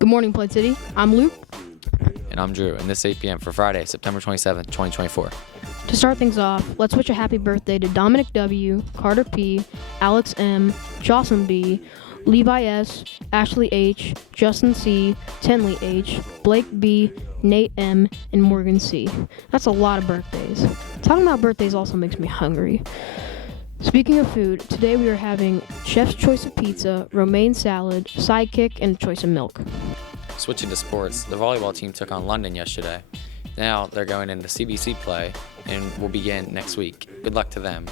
Good morning, Plain City. I'm Luke. And I'm Drew, and this is 8 p.m. for Friday, September 27th, 2024. To start things off, let's wish a happy birthday to Dominic W., Carter P., Alex M., Jocelyn B., Levi S., Ashley H., Justin C., Tenley H., Blake B., Nate M., and Morgan C. That's a lot of birthdays. Talking about birthdays also makes me hungry. Speaking of food, today we are having Chef's Choice of Pizza, romaine salad, sidekick, and a choice of milk. Switching to sports, the volleyball team took on London yesterday. Now they're going into CBC play and will begin next week. Good luck to them.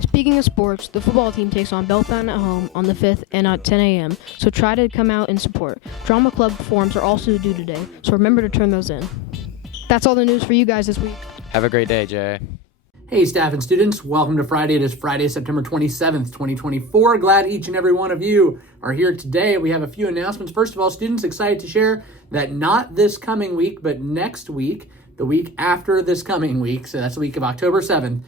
Speaking of sports, the football team takes on Bellefontaine at home on the 5th and at 10 a.m., so try to come out and support. Drama club forms are also due today, so remember to turn those in. That's all the news for you guys this week. Have a great day, Jay. Hey, staff and students. Welcome to Friday. It is Friday, September 27th, 2024. Glad each and every one of you are here today. We have a few announcements. First of all, students, excited to share that not this coming week, but next week, the week after this coming week, so that's the week of October 7th,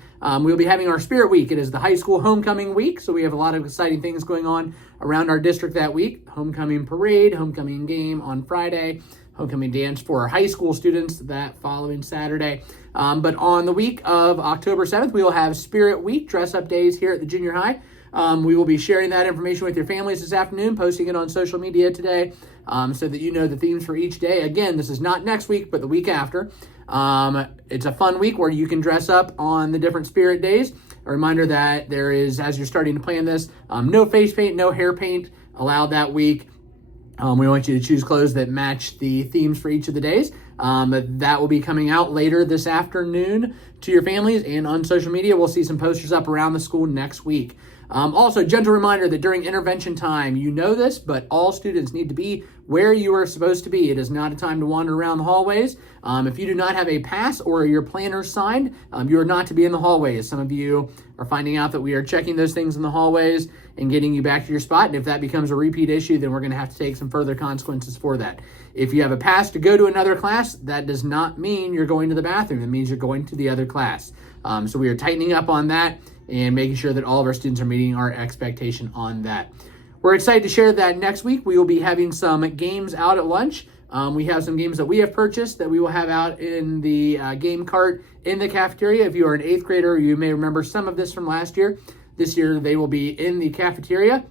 we'll be having our Spirit Week. It is the high school homecoming week, so we have a lot of exciting things going on around our district that week. Homecoming parade, homecoming game on Friday, homecoming dance for our high school students that following Saturday. But on the week of October 7th, we will have Spirit Week dress-up days here at the junior high. We will be sharing that information with your families this afternoon, posting it on social media today so that you know the themes for each day. Again, this is not next week, but the week after. It's a fun week where you can dress up on the different Spirit days. A reminder that there is, as you're starting to plan this, no face paint, no hair paint allowed that week. We want you to choose clothes that match the themes for each of the days. That will be coming out later this afternoon to your families, and on social media, we'll see some posters up around the school next week. Also, gentle reminder that during intervention time, you know this, but all students need to be where you are supposed to be. It is not a time to wander around the hallways. If you do not have a pass or your planner signed, you are not to be in the hallways. Some of you are finding out that we are checking those things in the hallways and getting you back to your spot. And if that becomes a repeat issue, then we're going to have to take some further consequences for that. If you have a pass to go to another class, that does not mean you're going to the bathroom. It means you're going to the other class. So we are tightening up on that and making sure that all of our students are meeting our expectation on that. We're excited to share that next week we will be having some games out at lunch. We have some games that we have purchased that we will have out in the game cart in the cafeteria. If you are an 8th grader, you may remember some of this from last year. This year they will be in the cafeteria.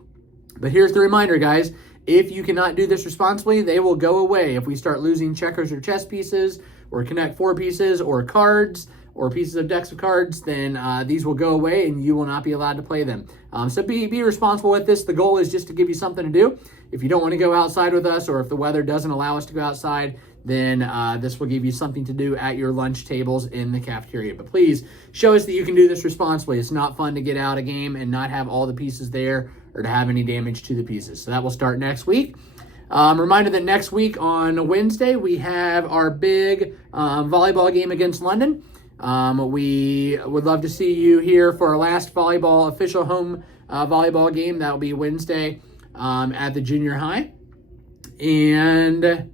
But here's the reminder, guys. If you cannot do this responsibly, they will go away. If we start losing checkers or chess pieces or Connect 4 pieces or cards or pieces of decks of cards, then these will go away and you will not be allowed to play them. So be responsible with this. The goal is just to give you something to do. If you don't want to go outside with us, or if the weather doesn't allow us to go outside, then this will give you something to do at your lunch tables in the cafeteria. But please show us that you can do this responsibly. It's not fun to get out a game and not have all the pieces there or to have any damage to the pieces. So that will start next week. Reminder that next week on Wednesday, we have our big volleyball game against London. We would love to see you here for our last official home volleyball game. That will be Wednesday at the junior high. And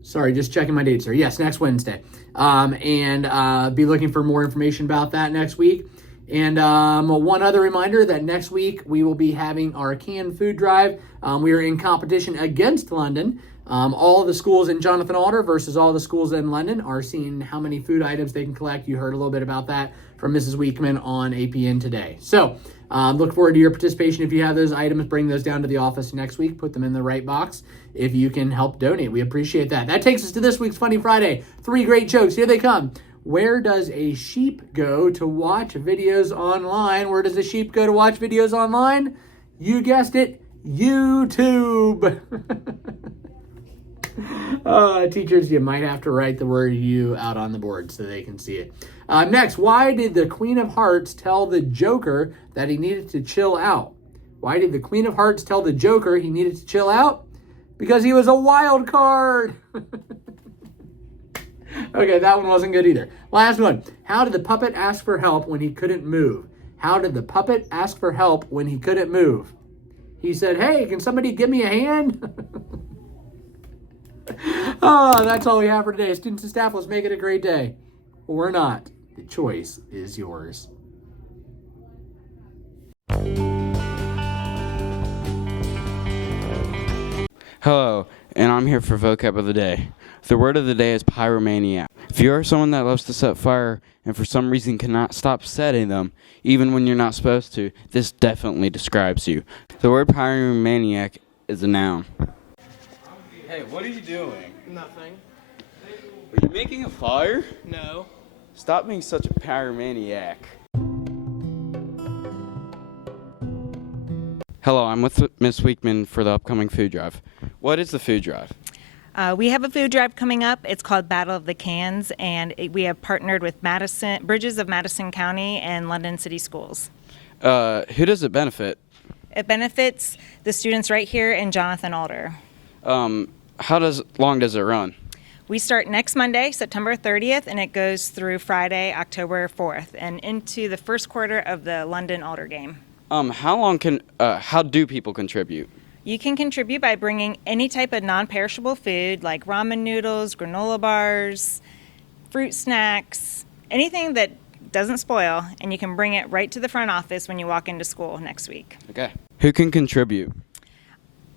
sorry, just checking my dates here. Yes, next Wednesday. Be looking for more information about that next week. And one other reminder that next week we will be having our canned food drive. We are in competition against London. All of the schools in Jonathan Alder versus all the schools in London are seeing how many food items they can collect. You heard a little bit about that from Mrs. Weekman on APN today. So look forward to your participation. If you have those items, bring those down to the office next week. Put them in the right box if you can help donate. We appreciate that. That takes us to this week's Funny Friday. 3 great jokes. Here they come. Where does a sheep go to watch videos online? Where does a sheep go to watch videos online? You guessed it, YouTube. Teachers, you might have to write the word "you" out on the board so they can see it. Next, why did the Queen of Hearts tell the Joker that he needed to chill out? Why did the Queen of Hearts tell the Joker he needed to chill out? Because he was a wild card. Okay, that one wasn't good either. Last one. How did the puppet ask for help when he couldn't move? How did the puppet ask for help when he couldn't move? He said, "Hey, can somebody give me a hand?" Oh, that's all we have for today. Students and staff, let's make it a great day. Or not. The choice is yours. Hello, and I'm here for vocab of the day. The word of the day is pyromaniac. If you are someone that loves to set fire and for some reason cannot stop setting them, even when you're not supposed to, this definitely describes you. The word pyromaniac is a noun. Hey, what are you doing? Nothing. Are you making a fire? No. Stop being such a pyromaniac. Hello, I'm with Ms. Weekman for the upcoming food drive. What is the food drive? We have a food drive coming up. It's called Battle of the Cans, and we have partnered with Bridges of Madison County and London City Schools. Who does it benefit? It benefits the students right here in Jonathan Alder. How long does it run? We start next Monday, September 30th, and it goes through Friday, October 4th, and into the first quarter of the London Alder game. How do people contribute? You can contribute by bringing any type of non-perishable food like ramen noodles, granola bars, fruit snacks, anything that doesn't spoil, and you can bring it right to the front office when you walk into school next week. Okay. Who can contribute?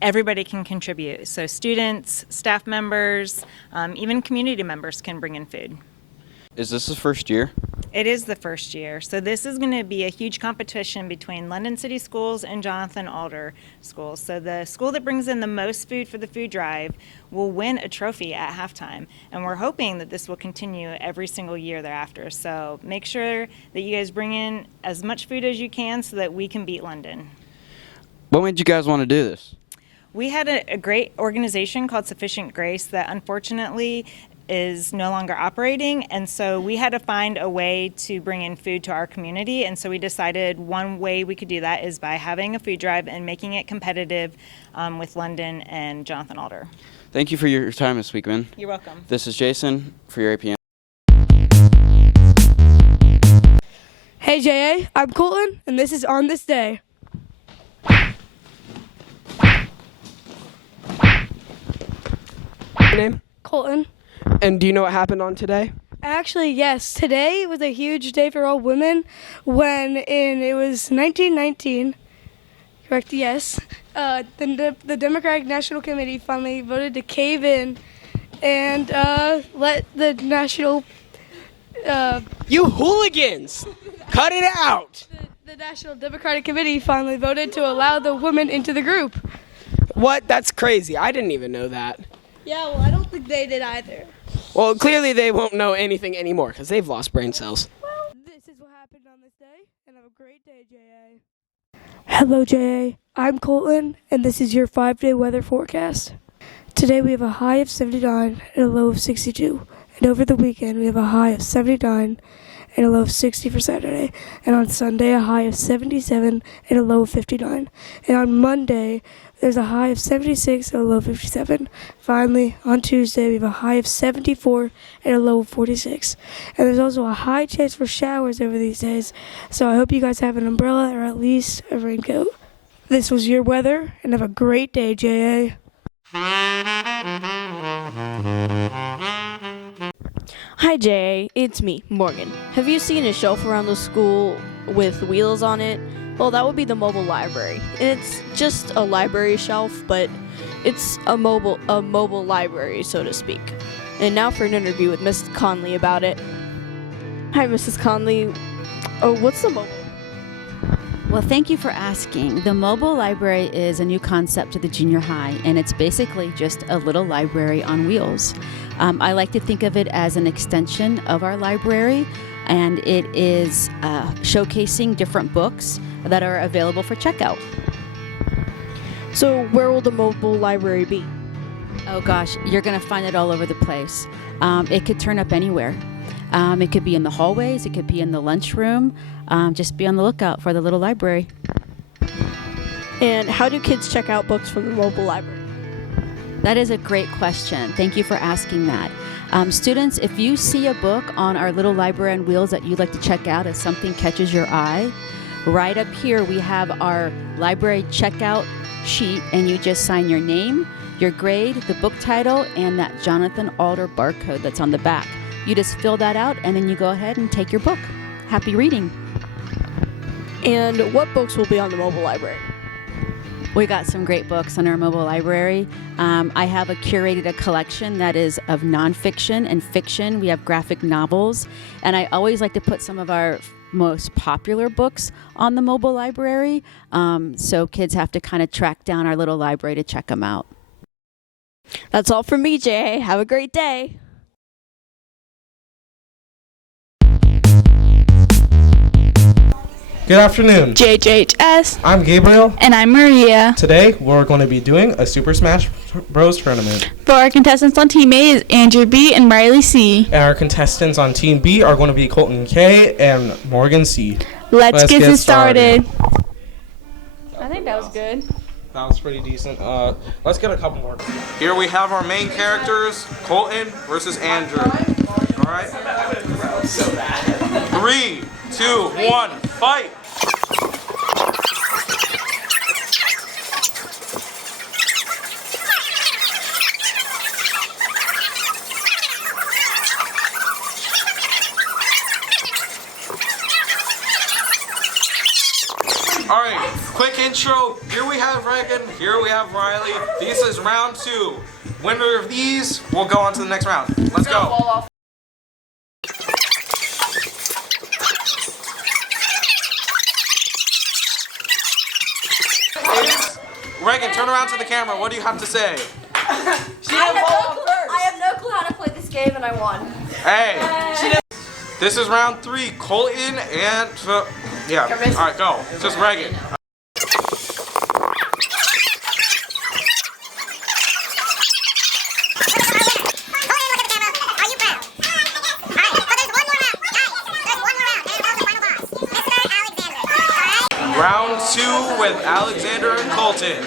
Everybody can contribute. So students, staff members, even community members can bring in food. Is this the first year? It is the first year. So this is going to be a huge competition between London City Schools and Jonathan Alder Schools. So the school that brings in the most food for the food drive will win a trophy at halftime. And we're hoping that this will continue every single year thereafter. So make sure that you guys bring in as much food as you can so that we can beat London. What made you guys want to do this? We had a great organization called Sufficient Grace that unfortunately is no longer operating, and so we had to find a way to bring in food to our community, and so we decided one way we could do that is by having a food drive and making it competitive with London and Jonathan Alder. Thank you for your time, Ms. Weekman. You're welcome. This is Jason for your APM. Hey JA, I'm Colton, and this is On This Day. Your name? Colton. And do you know what happened on today? Actually, yes, today was a huge day for all women when it was 1919, correct, yes, the Democratic National Committee finally voted to cave in and let the national... You hooligans! Cut it out! The National Democratic Committee finally voted to allow the women into the group. What? That's crazy. I didn't even know that. Yeah, well, I don't think they did either. Well, clearly they won't know anything anymore because they've lost brain cells. Well, this is what happened on this day, and have a great day, J.A. Hello, J.A. I'm Colton, and this is your 5-day weather forecast. Today we have a high of 79 and a low of 62, and over the weekend we have a high of 79 and a low of 60 for Saturday, and on Sunday a high of 77 and a low of 59, and on Monday there's a high of 76 and a low of 57. Finally, on Tuesday, we have a high of 74 and a low of 46. And there's also a high chance for showers over these days. So I hope you guys have an umbrella or at least a raincoat. This was your weather, and have a great day, J.A. Hi Jay, it's me, Morgan. Have you seen a shelf around the school with wheels on it? Well, that would be the mobile library. It's just a library shelf, but it's a mobile library, so to speak. And now for an interview with Mrs. Conley about it. Hi, Mrs. Conley. Oh, what's the mobile? Well, thank you for asking. The mobile library is a new concept to the junior high, and it's basically just a little library on wheels. I like to think of it as an extension of our library, and it is showcasing different books that are available for checkout. So where will the mobile library be? Oh gosh, you're going to find it all over the place. It could turn up anywhere. It could be in the hallways, it could be in the lunchroom. Just be on the lookout for the little library. And how do kids check out books from the mobile library? That is a great question. Thank you for asking that. Students, if you see a book on our little library on wheels that you'd like to check out, if something catches your eye, right up here we have our library checkout sheet, and you just sign your name, your grade, the book title, and that Jonathan Alder barcode that's on the back. You just fill that out, and then you go ahead and take your book. Happy reading. And what books will be on the mobile library? We got some great books on our mobile library. I have curated a collection that is of nonfiction and fiction. We have graphic novels, and I always like to put some of our most popular books on the mobile library, so kids have to kind of track down our little library to check them out. That's all from me, Jay. Have a great day. Good afternoon. JJHS. I'm Gabriel. And I'm Maria. Today we're going to be doing a Super Smash Bros. Tournament. For our contestants on Team A is Andrew B. and Riley C. And our contestants on Team B are going to be Colton K. and Morgan C. Let's get this started. I think that was good. That was pretty decent. Let's get a couple more. Here we have our main characters, Colton versus Andrew. All right. 3, 2, 1, fight! All right, quick intro. Here we have Reagan, here we have Riley. This is round 2. Winner of these will go on to the next round. Let's go. Reagan, turn around to the camera. What do you have to say? I have no clue how to play this game, and I won. Hey. This is round 3. Colton and... yeah. All right, go. It's just Reagan. Round 2 with Alexander and Colton.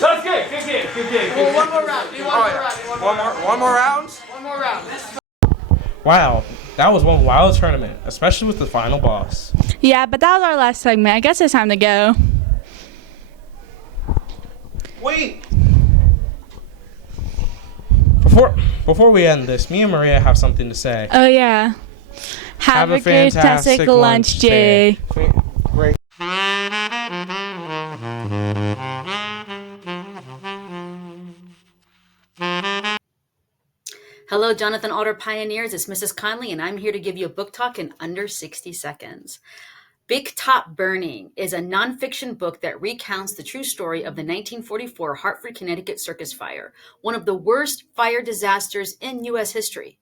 That's good. Good game. Well, one more round. One more round? One more round. Wow, that was one wild tournament, especially with the final boss. Yeah, but that was our last segment. I guess it's time to go. Wait. Before we end this, me and Maria have something to say. Oh, yeah. Have a fantastic lunch, Jay. Great. Hello, Jonathan Alder Pioneers. It's Mrs. Conley, and I'm here to give you a book talk in under 60 seconds. Big Top Burning is a nonfiction book that recounts the true story of the 1944 Hartford, Connecticut circus fire, one of the worst fire disasters in U.S. history.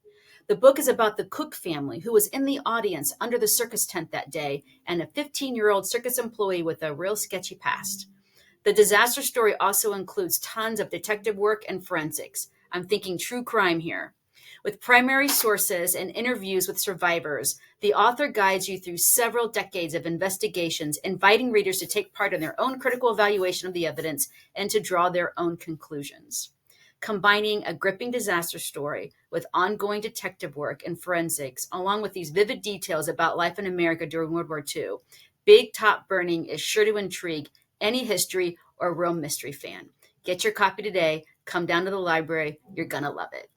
The book is about the Cook family, who was in the audience under the circus tent that day, and a 15-year-old circus employee with a real sketchy past. The disaster story also includes tons of detective work and forensics. I'm thinking true crime here. With primary sources and interviews with survivors, the author guides you through several decades of investigations, inviting readers to take part in their own critical evaluation of the evidence and to draw their own conclusions. Combining a gripping disaster story with ongoing detective work and forensics, along with these vivid details about life in America during World War II, Big Top Burning is sure to intrigue any history or real mystery fan. Get your copy today. Come down to the library. You're going to love it.